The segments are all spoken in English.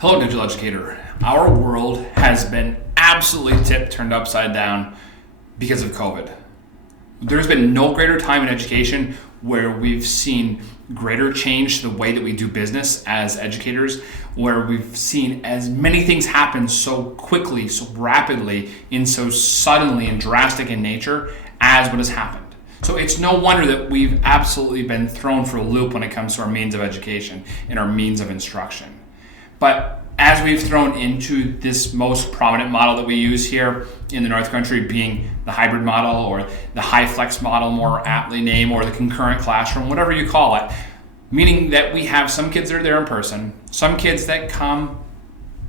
Hello, digital educator. Our world has been absolutely turned upside down because of COVID. There's been no greater time in education where we've seen greater change to the way that we do business as educators, where we've seen as many things happen so quickly, so rapidly, and so suddenly and drastic in nature as what has happened. So it's no wonder that we've absolutely been thrown for a loop when it comes to our means of education and our means of instruction. But as we've thrown into this most prominent model that we use here in the North Country, being the hybrid model or the HyFlex model, more aptly named, or the concurrent classroom, whatever you call it, meaning that we have some kids that are there in person, some kids that come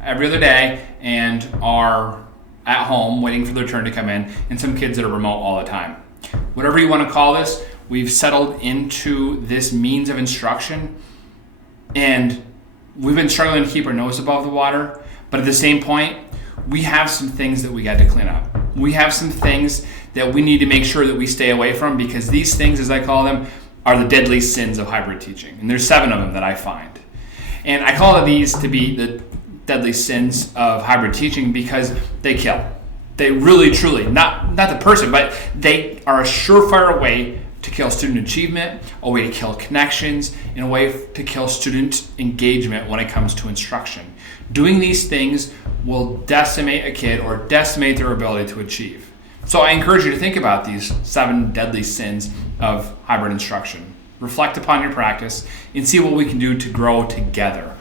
every other day and are at home waiting for their turn to come in, and some kids that are remote all the time. Whatever you want to call this, we've settled into this means of instruction, and we've been struggling to keep our nose above the water, but at the same point, we have some things that we got to clean up. We have some things that we need to make sure that we stay away from, because these things, as I call them, are the deadly sins of hybrid teaching. And there's 7 of them that I find. And I call these to be the deadly sins of hybrid teaching because they kill. They really, truly, not the person, but they are a surefire way to kill student achievement, a way to kill connections, and a way to kill student engagement when it comes to instruction. Doing these things will decimate a kid or decimate their ability to achieve. So I encourage you to think about these 7 deadly sins of hybrid instruction. Reflect upon your practice and see what we can do to grow together.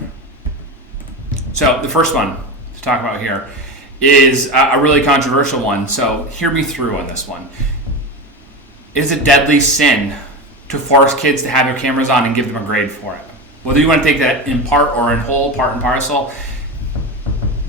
So the first one to talk about here is a really controversial one, so hear me through on this one. It is a deadly sin to force kids to have their cameras on and give them a grade for it. Whether you want to take that in part or in whole, part and parcel,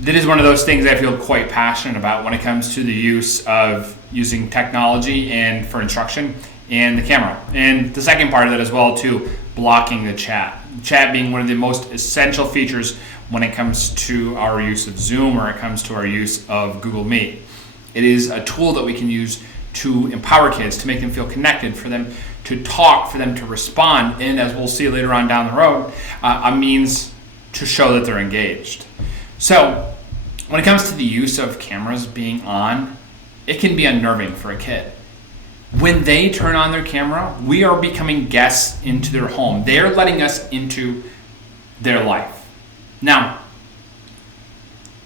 that is one of those things I feel quite passionate about when it comes to the use of using technology and for instruction and the camera. And the second part of that as well too, blocking the chat. Chat being one of the most essential features when it comes to our use of Zoom or it comes to our use of Google Meet. It is a tool that we can use to empower kids, to make them feel connected, for them to talk, for them to respond, and as we'll see later on down the road, a means to show that they're engaged. So when it comes to the use of cameras being on, it can be unnerving for a kid. When they turn on their camera, we are becoming guests into their home. They're letting us into their life. Now,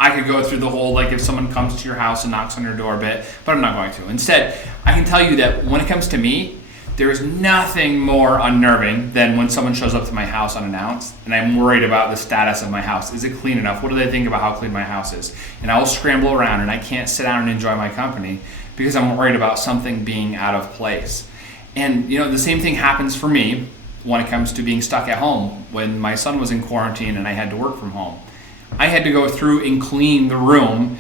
I could go through the whole, like if someone comes to your house and knocks on your door bit, but I'm not going to. Instead, I can tell you that when it comes to me, there is nothing more unnerving than when someone shows up to my house unannounced and I'm worried about the status of my house. Is it clean enough? What do they think about how clean my house is? And I will scramble around and I can't sit down and enjoy my company because I'm worried about something being out of place. And the same thing happens for me when it comes to being stuck at home. When my son was in quarantine and I had to work from home, I had to go through and clean the room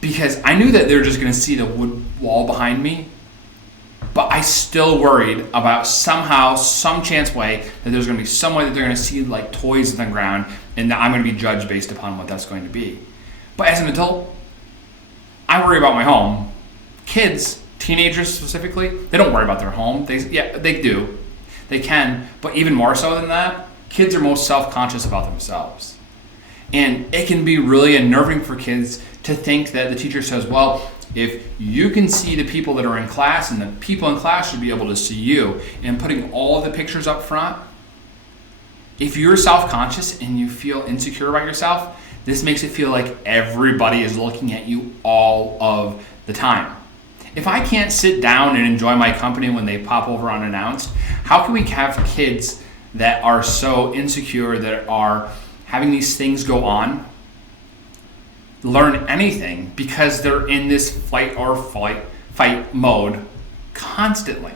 because I knew that they're just going to see the wood wall behind me, but I still worried about somehow, some chance way that there's going to be some way that they're going to see like toys on the ground and that I'm going to be judged based upon what that's going to be. But as an adult, I worry about my home. Kids, teenagers specifically, they don't worry about their home. They do. They can, but even more so than that, kids are most self-conscious about themselves. And it can be really unnerving for kids to think that the teacher says, well, if you can see the people that are in class and the people in class should be able to see you, and putting all of the pictures up front, if you're self-conscious and you feel insecure about yourself, this makes it feel like everybody is looking at you all of the time. If I can't sit down and enjoy my company when they pop over unannounced, how can we have kids that are so insecure, that are having these things go on, learn anything because they're in this fight mode constantly?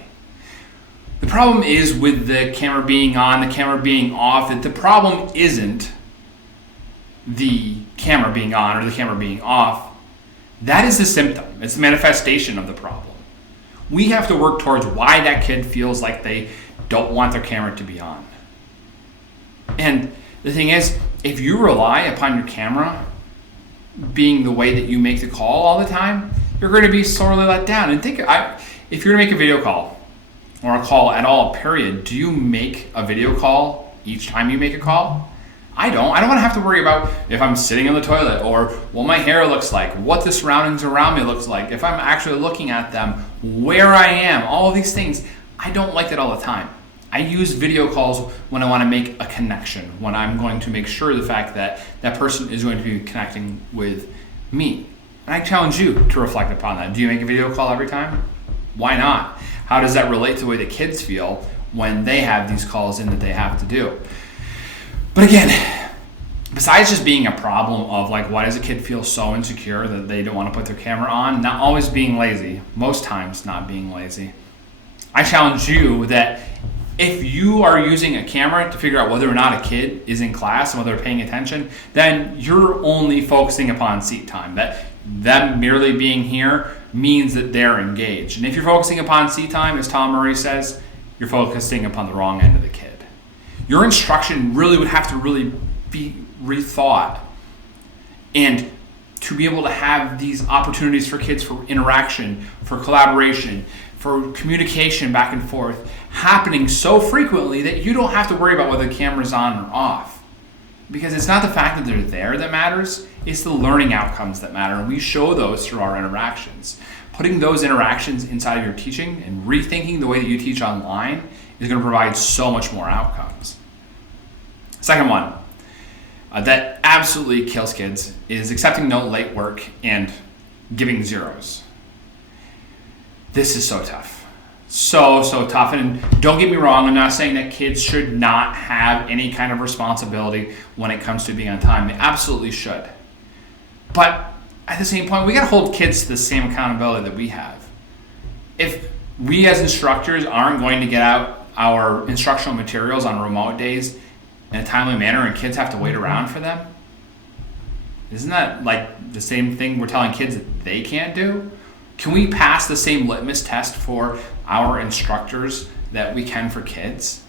The problem is with the camera being on, the camera being off, that the problem isn't the camera being on or the camera being off. That is the symptom. It's the manifestation of the problem. We have to work towards why that kid feels like they don't want their camera to be on. And the thing is, if you rely upon your camera being the way that you make the call all the time, you're going to be sorely let down. And if you're going to make a video call or a call at all, period, do you make a video call each time you make a call? I don't want to have to worry about if I'm sitting on the toilet or what my hair looks like, what the surroundings around me looks like, if I'm actually looking at them, where I am, all of these things. I don't like that all the time. I use video calls when I want to make a connection, when I'm going to make sure the fact that that person is going to be connecting with me. And I challenge you to reflect upon that. Do you make a video call every time? Why not? How does that relate to the way the kids feel when they have these calls in that they have to do? But again, besides just being a problem of like, why does a kid feel so insecure that they don't want to put their camera on? Not always being lazy, most times not being lazy. I challenge you that if you are using a camera to figure out whether or not a kid is in class and whether they're paying attention, then you're only focusing upon seat time. That them merely being here means that they're engaged. And if you're focusing upon seat time, as Tom Murray says, you're focusing upon the wrong end of the kid. Your instruction really would have to really be rethought. And to be able to have these opportunities for kids for interaction, for collaboration, for communication back and forth, happening so frequently that you don't have to worry about whether the camera's on or off. Because it's not the fact that they're there that matters, it's the learning outcomes that matter, and we show those through our interactions. Putting those interactions inside of your teaching and rethinking the way that you teach online is going to provide so much more outcomes. Second one, that absolutely kills kids is accepting no late work and giving zeros. This is so tough. So tough. And don't get me wrong, I'm not saying that kids should not have any kind of responsibility when it comes to being on time. They absolutely should. But at the same point, we got to hold kids to the same accountability that we have. If we as instructors aren't going to get out our instructional materials on remote days in a timely manner and kids have to wait around for them, isn't that like the same thing we're telling kids that they can't do? Can we pass the same litmus test for our instructors that we can for kids?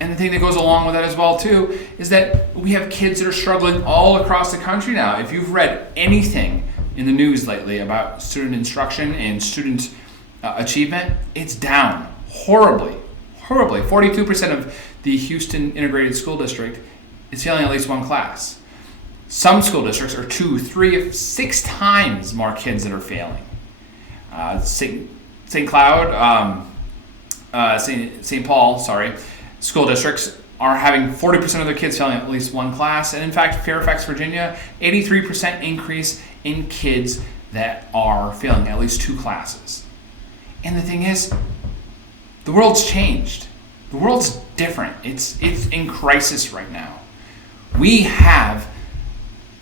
And the thing that goes along with that as well too is that we have kids that are struggling all across the country now. If you've read anything in the news lately about student instruction and student achievement, it's down horribly. 42% of the Houston Integrated School District is failing at least one class. Some school districts are 2, 3, 6 times more kids that are failing. St. Paul, school districts are having 40% of their kids failing at least one class. And in fact, Fairfax, Virginia, 83% increase in kids that are failing at least 2 classes. And the thing is, the world's changed. The world's different. It's in crisis right now. We have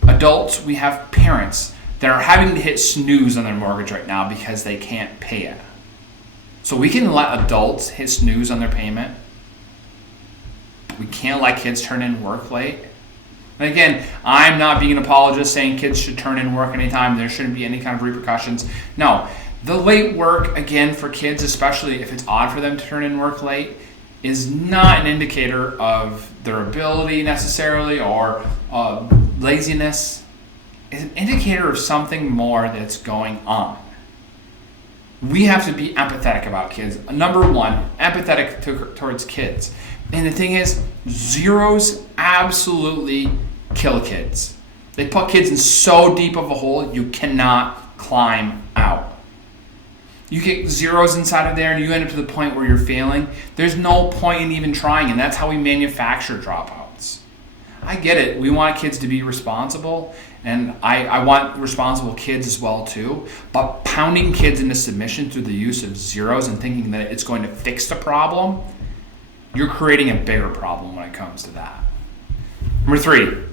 adults, we have parents that are having to hit snooze on their mortgage right now because they can't pay it. So we can let adults hit snooze on their payment. We can't let kids turn in work late. And again, I'm not being an apologist saying kids should turn in work anytime. There shouldn't be any kind of repercussions. No, the late work, again, for kids, especially if it's odd for them to turn in work late, is not an indicator of their ability necessarily or laziness. It's an indicator of something more that's going on. We have to be empathetic about kids. Number one, empathetic towards kids. And the thing is, zeros absolutely kill kids. They put kids in so deep of a hole you cannot climb out. You get zeros inside of there and you end up to the point where you're failing. There's no point in even trying, and that's how we manufacture dropouts. I get it. We want kids to be responsible, and I want responsible kids as well too. But pounding kids into submission through the use of zeros and thinking that it's going to fix the problem, you're creating a bigger problem when it comes to that. Number 3,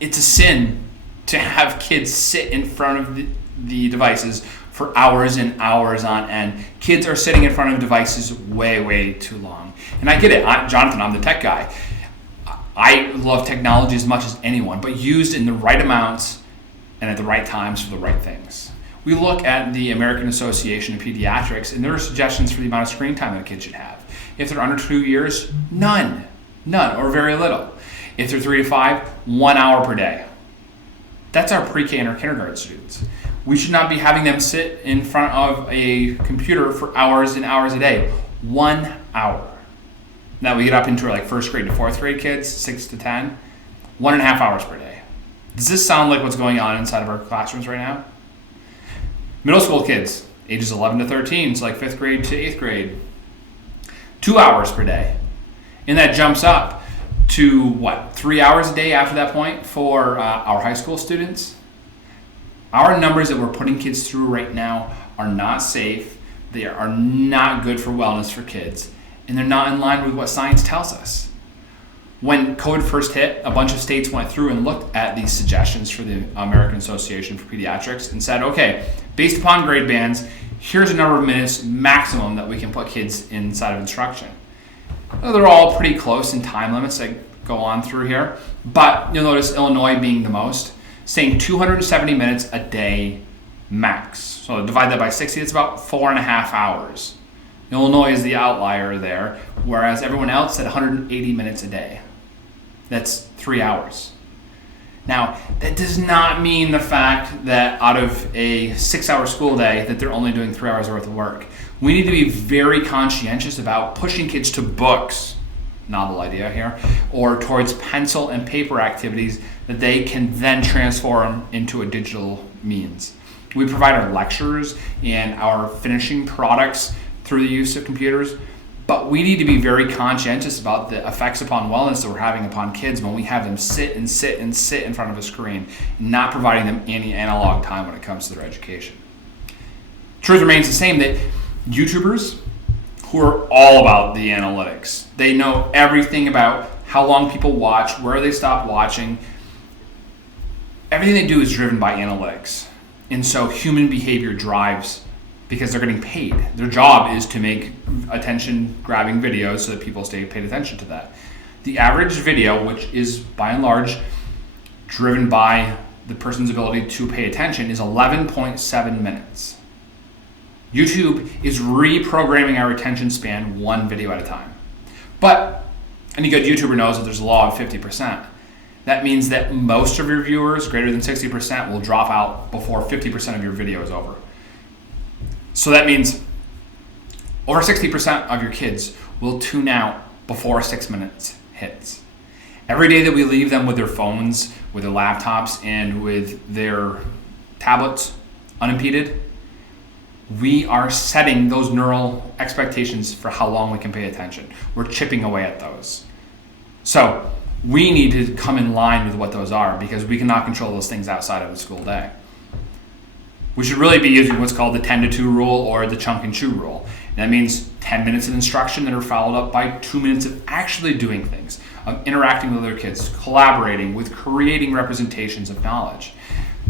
it's a sin to have kids sit in front of the devices for hours and hours on end. Kids are sitting in front of devices way too long. And I get it, Jonathan, I'm the tech guy. I love technology as much as anyone, but used in the right amounts and at the right times for the right things. We look at the American Association of Pediatrics, and there are suggestions for the amount of screen time that a kid should have. If they're under 2 years, none or very little. If they're 3 to 5, 1 hour per day. That's our pre-K and our kindergarten students. We should not be having them sit in front of a computer for hours and hours a day. 1 hour. Now we get up into like first grade to fourth grade kids, 6 to 10, 1.5 hours per day. Does this sound like what's going on inside of our classrooms right now? Middle school kids, ages 11 to 13, so like 5th grade to 8th grade, 2 hours per day. And that jumps up to 3 hours a day after that point for our high school students? Our numbers that we're putting kids through right now are not safe. They are not good for wellness for kids. And they're not in line with what science tells us. When COVID first hit, a bunch of states went through and looked at these suggestions for the American Association for Pediatrics and said, okay, based upon grade bands, here's a number of minutes maximum that we can put kids inside of instruction. They're all pretty close in time limits that go on through here, but you'll notice Illinois being the most, saying 270 minutes a day max. So divide that by 60, it's about 4.5 hours. Illinois is the outlier there, whereas everyone else said 180 minutes a day. That's 3 hours. Now, that does not mean the fact that out of a 6-hour school day that they're only doing 3 hours worth of work. We need to be very conscientious about pushing kids to books, novel idea here, or towards pencil and paper activities that they can then transform into a digital means. We provide our lectures and our finishing products through the use of computers, but we need to be very conscientious about the effects upon wellness that we're having upon kids when we have them sit in front of a screen, not providing them any analog time when it comes to their education. Truth remains the same that YouTubers who are all about the analytics, they know everything about how long people watch, where they stop watching. Everything they do is driven by analytics. And so human behavior drives because they're getting paid. Their job is to make attention-grabbing videos so that people stay paid attention to that. The average video, which is by and large driven by the person's ability to pay attention, is 11.7 minutes. YouTube is reprogramming our attention span one video at a time. But any good YouTuber knows that there's a law of 50%. That means that most of your viewers, greater than 60%, will drop out before 50% of your video is over. So that means over 60% of your kids will tune out before 6 minutes hits. Every day that we leave them with their phones, with their laptops, and with their tablets unimpeded, we are setting those neural expectations for how long we can pay attention. We're chipping away at those. So we need to come in line with what those are because we cannot control those things outside of the school day. We should really be using what's called the 10 to 2 rule or the chunk and chew rule. And that means 10 minutes of instruction that are followed up by 2 minutes of actually doing things, of interacting with other kids, collaborating, with creating representations of knowledge.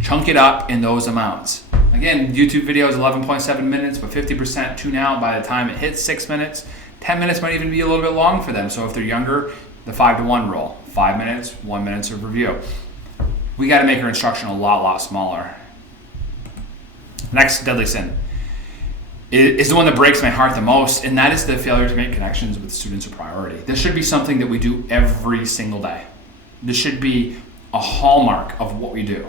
Chunk it up in those amounts. Again, YouTube video is 11.7 minutes, but 50% tune out by the time it hits 6 minutes. 10 minutes might even be a little bit long for them. So if they're younger, the 5 to 1 rule, 5 minutes, 1 minute of review. We got to make our instruction a lot smaller. Next deadly sin is the one that breaks my heart the most, and that is the failure to make connections with students a priority. This should be something that we do every single day. This should be a hallmark of what we do.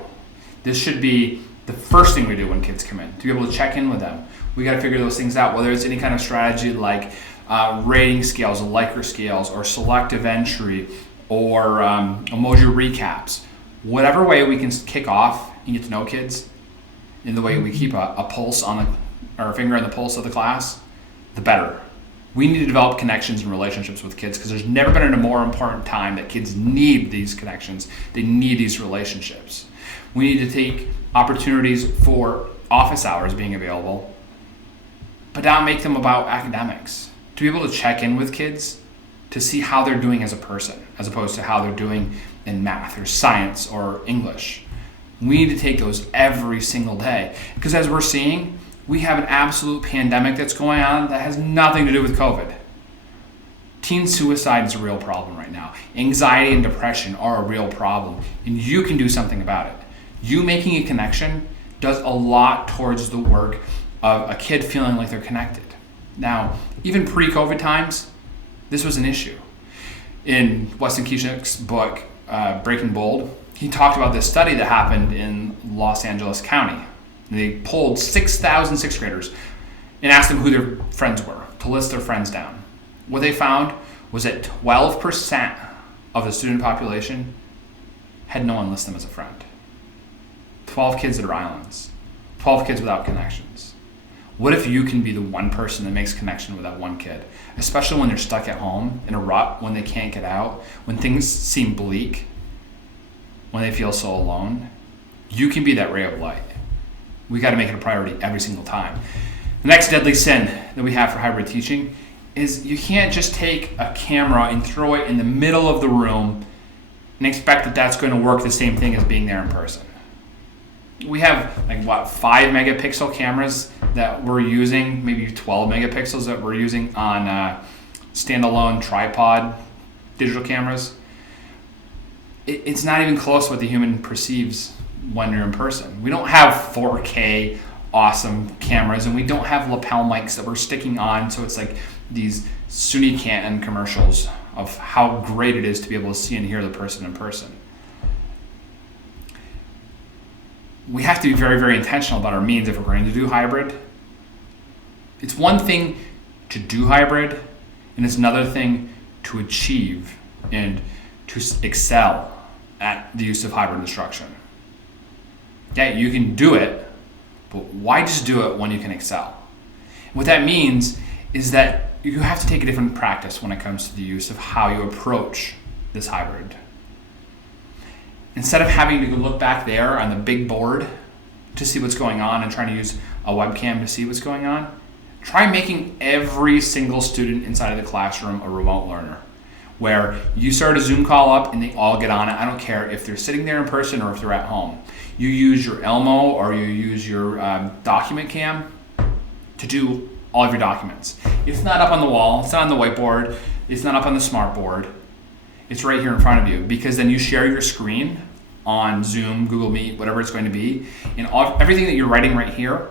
This should be the first thing we do when kids come in, to be able to check in with them. We got to figure those things out, whether it's any kind of strategy like rating scales, Likert scales, or selective entry, or emoji recaps. Whatever way we can kick off and get to know kids, in the way we keep a pulse on or a finger on the pulse of the class, the better. We need to develop connections and relationships with kids because there's never been a more important time that kids need these connections. They need these relationships. We need to take opportunities for office hours being available, but not make them about academics. To be able to check in with kids to see how they're doing as a person, as opposed to how they're doing in math or science or English. We need to take those every single day because as we're seeing, we have an absolute pandemic that's going on that has nothing to do with COVID. Teen suicide is a real problem right now. Anxiety and depression are a real problem, and you can do something about it. You making a connection does a lot towards the work of a kid feeling like they're connected. Now, even pre-COVID times, this was an issue. In Weston Kieschnick's book, Breaking Bold, he talked about this study that happened in Los Angeles County. They polled 6,000 sixth graders and asked them who their friends were, to list their friends down. What they found was that 12% of the student population had no one list them as a friend. 12 kids that are islands. 12 kids without connections. What if you can be the one person that makes connection with that one kid? Especially when they're stuck at home in a rut, when they can't get out, when things seem bleak, when they feel so alone. You can be that ray of light. We got to make it a priority every single time. The next deadly sin that we have for hybrid teaching is you can't just take a camera and throw it in the middle of the room and expect that that's going to work the same thing as being there in person. We have 5 megapixel cameras that we're using, maybe 12 megapixels that we're using on standalone tripod digital cameras. It's not even close to what the human perceives when you're in person. We don't have 4K awesome cameras, and we don't have lapel mics that we're sticking on, so it's like these SUNY Canton commercials of how great it is to be able to see and hear the person in person. We have to be very, very intentional about our means if we're going to do hybrid. It's one thing to do hybrid, and it's another thing to achieve and to excel at the use of hybrid instruction. Yeah, you can do it, but why just do it when you can excel? What that means is that you have to take a different practice when it comes to the use of how you approach this hybrid. Instead of having to look back there on the big board to see what's going on and trying to use a webcam to see what's going on, try making every single student inside of the classroom a remote learner, where you start a Zoom call up and they all get on it. I don't care if they're sitting there in person or if they're at home. You use your Elmo or you use your document cam to do all of your documents. It's not up on the wall, it's not on the whiteboard, it's not up on the smartboard. It's right here in front of you, because then you share your screen on Zoom, Google Meet, whatever it's going to be, and everything that you're writing right here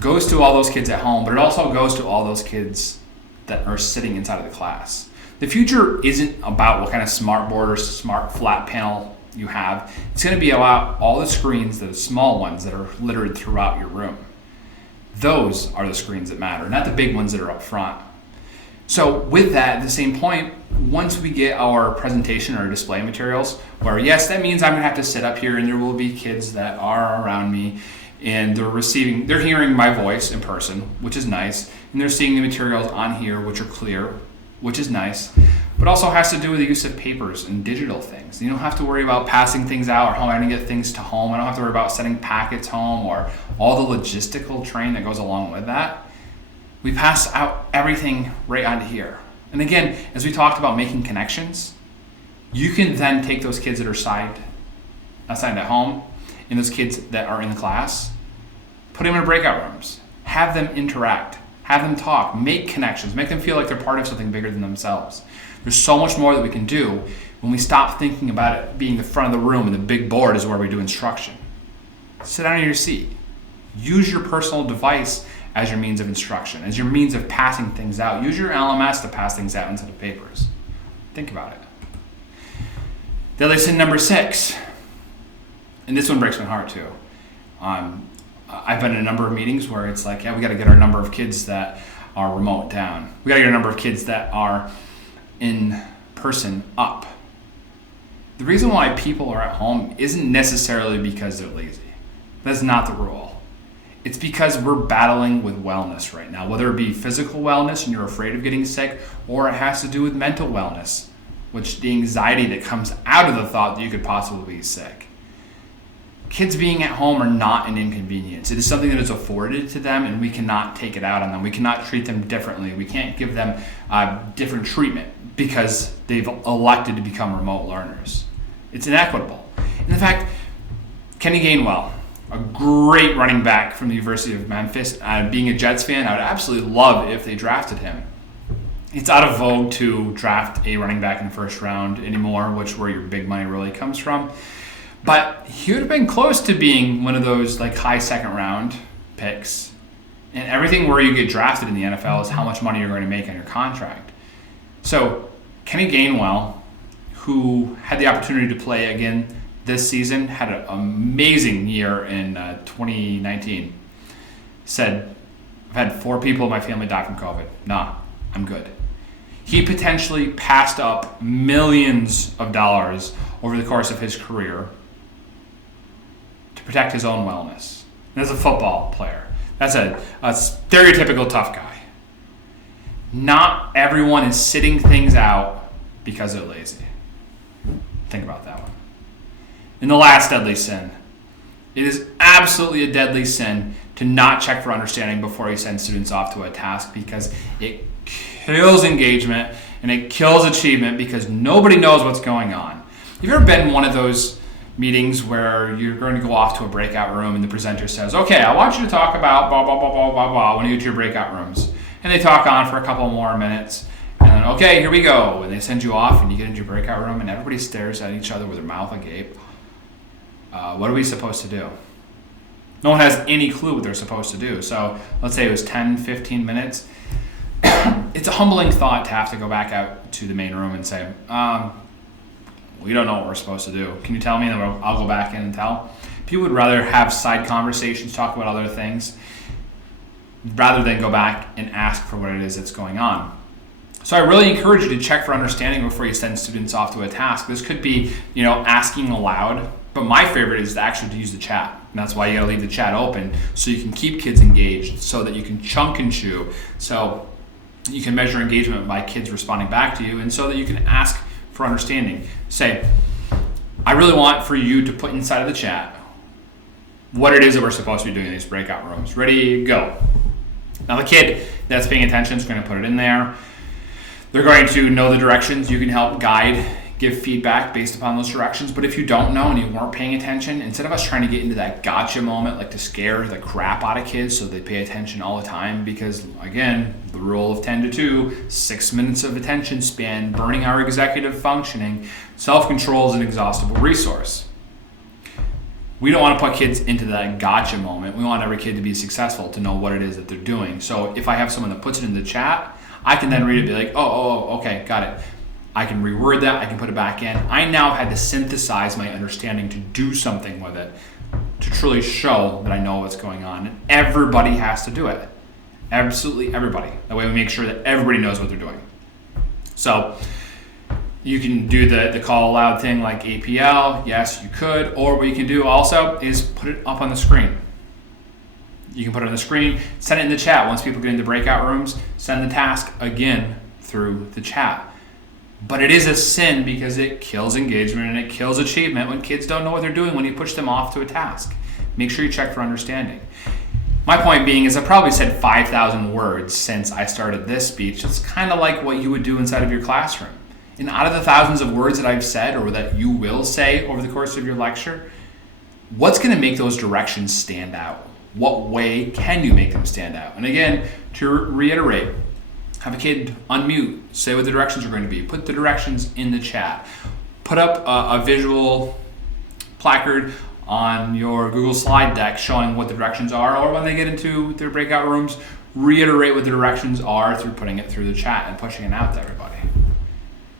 goes to all those kids at home, but it also goes to all those kids that are sitting inside of the class. The future isn't about what kind of smartboard or smart flat panel you have. It's going to be about all the screens, the small ones that are littered throughout your room. Those are the screens that matter, not the big ones that are up front. So with that, at the same point, once we get our presentation or display materials, where yes, that means I'm gonna have to sit up here and there will be kids that are around me and they're hearing my voice in person, which is nice, and they're seeing the materials on here, which are clear, which is nice, but also has to do with the use of papers and digital things. You don't have to worry about passing things out or how I'm gonna get things to home. I don't have to worry about sending packets home or all the logistical train that goes along with that. We pass out everything right onto here. And again, as we talked about making connections, you can then take those kids that are assigned at home and those kids that are in the class, put them in breakout rooms, have them interact, have them talk, make connections, make them feel like they're part of something bigger than themselves. There's so much more that we can do when we stop thinking about it being the front of the room and the big board is where we do instruction. Sit down in your seat. Use your personal device as your means of instruction, as your means of passing things out. Use your LMS to pass things out instead of papers. Think about it. Deadly sin number 6, and this one breaks my heart too. I've been in a number of meetings where it's like, yeah, we got to get our number of kids that are remote down. We got to get a number of kids that are in person up. The reason why people are at home isn't necessarily because they're lazy. That's not the rule. It's because we're battling with wellness right now, whether it be physical wellness and you're afraid of getting sick, or it has to do with mental wellness, which the anxiety that comes out of the thought that you could possibly be sick. Kids being at home are not an inconvenience. It is something that is afforded to them, and we cannot take it out on them. We cannot treat them differently. We can't give them different treatment because they've elected to become remote learners. It's inequitable. And in fact, Kenny Gainwell, a great running back from the University of Memphis. Being a Jets fan, I would absolutely love if they drafted him. It's out of vogue to draft a running back in the first round anymore, which where your big money really comes from. But he would have been close to being one of those like high second round picks. And everything where you get drafted in the NFL is how much money you're going to make on your contract. So Kenny Gainwell, who had the opportunity to play again this season, had an amazing year in 2019, said, I've had 4 people in my family die from COVID. Nah, I'm good. He potentially passed up millions of dollars over the course of his career to protect his own wellness. And as a football player, that's a stereotypical tough guy. Not everyone is sitting things out because they're lazy. Think about that one. And the last deadly sin. It is absolutely a deadly sin to not check for understanding before you send students off to a task, because it kills engagement and it kills achievement because nobody knows what's going on. Have you ever been in one of those meetings where you're going to go off to a breakout room and the presenter says, okay, I want you to talk about blah, blah, blah, blah, blah, blah when you get to your breakout rooms. And they talk on for a couple more minutes. And then, okay, here we go. And they send you off and you get into your breakout room and everybody stares at each other with their mouth agape. What are we supposed to do? No one has any clue what they're supposed to do. So let's say it was 10, 15 minutes. It's a humbling thought to have to go back out to the main room and say, we don't know what we're supposed to do. Can you tell me? And I'll go back in and tell. People would rather have side conversations, talk about other things, rather than go back and ask for what it is that's going on. So I really encourage you to check for understanding before you send students off to a task. This could be, asking aloud, but my favorite is actually to use the chat. And that's why you gotta leave the chat open so you can keep kids engaged, so that you can chunk and chew, so you can measure engagement by kids responding back to you, and so that you can ask for understanding. Say, I really want for you to put inside of the chat what it is that we're supposed to be doing in these breakout rooms. Ready, go. Now the kid that's paying attention is going to put it in there. They're going to know the directions. You can help guide, give feedback based upon those directions. But if you don't know and you weren't paying attention, instead of us trying to get into that gotcha moment, like to scare the crap out of kids so they pay attention all the time, because again, the rule of 10 to 2, 6 minutes of attention span, burning our executive functioning, self-control is an inexhaustible resource. We don't want to put kids into that gotcha moment. We want every kid to be successful, to know what it is that they're doing. So if I have someone that puts it in the chat, I can then read it and be like, oh, okay, got it. I can reword that, I can put it back in. I now had to synthesize my understanding to do something with it, to truly show that I know what's going on. And everybody has to do it. Absolutely everybody. That way we make sure that everybody knows what they're doing. So you can do the call aloud thing like APL. Yes, you could. Or what you can do also is put it up on the screen. You can put it on the screen, send it in the chat. Once people get into breakout rooms, send the task again through the chat. But it is a sin because it kills engagement and it kills achievement when kids don't know what they're doing when you push them off to a task. Make sure you check for understanding. My point being is I probably said 5,000 words since I started this speech. It's kind of like what you would do inside of your classroom. And out of the thousands of words that I've said or that you will say over the course of your lecture, what's going to make those directions stand out? What way can you make them stand out? And again, to reiterate, have a kid unmute, say what the directions are going to be, put the directions in the chat, put up a visual placard on your Google slide deck showing what the directions are, or when they get into their breakout rooms, reiterate what the directions are through putting it through the chat and pushing it out to everybody.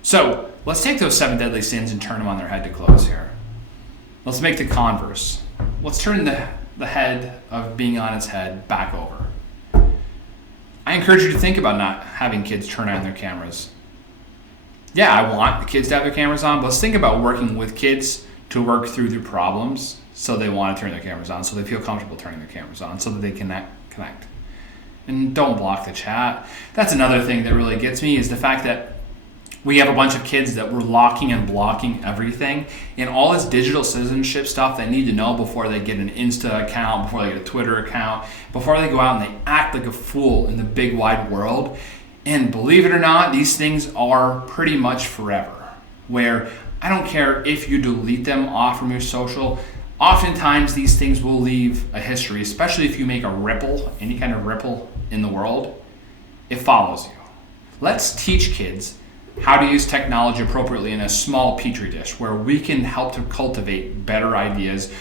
So let's take those 7 deadly sins and turn them on their head to close here. Let's make the converse. Let's turn the head of being on its head back over. I encourage you to think about not having kids turn on their cameras. Yeah, I want the kids to have their cameras on, but let's think about working with kids to work through their problems so they want to turn their cameras on, so they feel comfortable turning their cameras on, so that they can connect. And don't block the chat. That's another thing that really gets me, is the fact that we have a bunch of kids that we're locking and blocking everything, and all this digital citizenship stuff they need to know before they get an Insta account, before they get a Twitter account, before they go out and they act like a fool in the big wide world. And believe it or not, these things are pretty much forever, where I don't care if you delete them off from your social, oftentimes these things will leave a history, especially if you make a ripple, any kind of ripple in the world, it follows you. Let's teach kids how to use technology appropriately in a small petri dish where we can help to cultivate better ideas,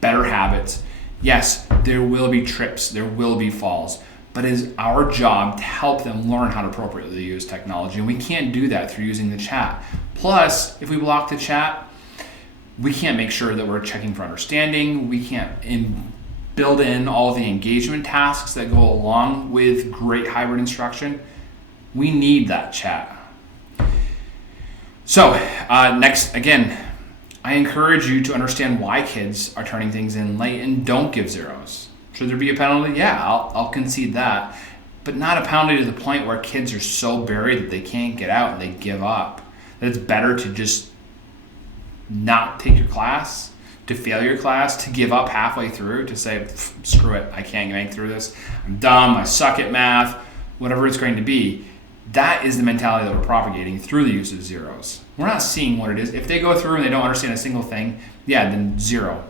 better habits. Yes, there will be trips, there will be falls, but it is our job to help them learn how to appropriately use technology, and we can't do that through using the chat. Plus, if we block the chat, we can't make sure that we're checking for understanding. We can't build in all the engagement tasks that go along with great hybrid instruction. We need that chat. So, next, again, I encourage you to understand why kids are turning things in late and don't give zeros. Should there be a penalty? Yeah, I'll concede that. But not a penalty to the point where kids are so buried that they can't get out and they give up. That it's better to just not take your class, to fail your class, to give up halfway through, to say, screw it, I can't make through this. I'm dumb, I suck at math, whatever it's going to be. That is the mentality that we're propagating through the use of zeros. We're not seeing what it is. If they go through and they don't understand a single thing, yeah, then zero.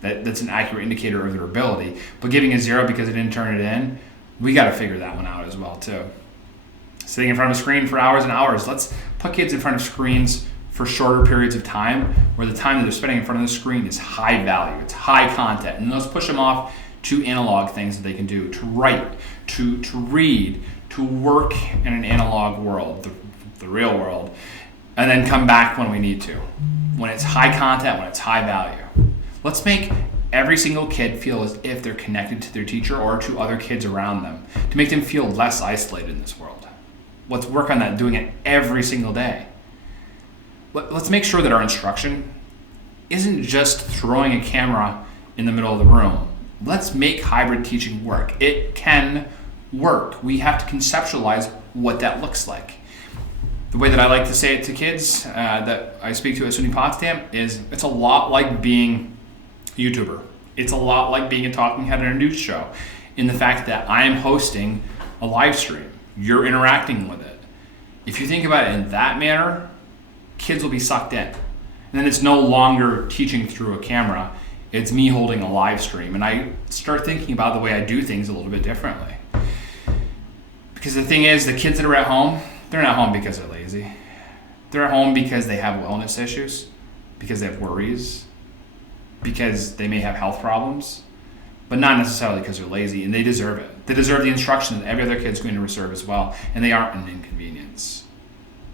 That's an accurate indicator of their ability. But giving a zero because they didn't turn it in, we got to figure that one out as well too. Sitting in front of a screen for hours and hours. Let's put kids in front of screens for shorter periods of time where the time that they're spending in front of the screen is high value, it's high content. And let's push them off to analog things that they can do, to write, to read, to work in an analog world, the real world, and then come back when we need to, when it's high content, when it's high value. Let's make every single kid feel as if they're connected to their teacher or to other kids around them, to make them feel less isolated in this world. Let's work on that, doing it every single day. Let's make sure that our instruction isn't just throwing a camera in the middle of the room. Let's make hybrid teaching work. It can work. We have to conceptualize what that looks like. The way that I like to say it to kids that I speak to at SUNY Potsdam is it's a lot like being a YouTuber. It's a lot like being a talking head on a news show in the fact that I am hosting a live stream. You're interacting with it. If you think about it in that manner, kids will be sucked in. And then it's no longer teaching through a camera. It's me holding a live stream. And I start thinking about the way I do things a little bit differently. Because the thing is, the kids that are at home, they're not home because they're lazy. They're at home because they have wellness issues, because they have worries, because they may have health problems, but not necessarily because they're lazy, and they deserve it. They deserve the instruction that every other kid's going to receive as well, and they aren't an inconvenience.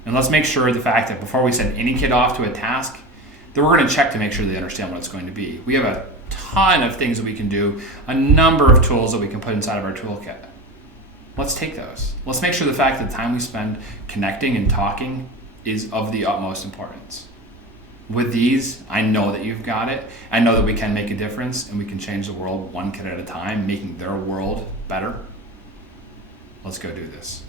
And let's make sure the fact that before we send any kid off to a task, that we're going to check to make sure they understand what it's going to be. We have a ton of things that we can do, a number of tools that we can put inside of our toolkit. Let's take those. Let's make sure the fact that the time we spend connecting and talking is of the utmost importance. With these, I know that you've got it. I know that we can make a difference and we can change the world one kid at a time, making their world better. Let's go do this.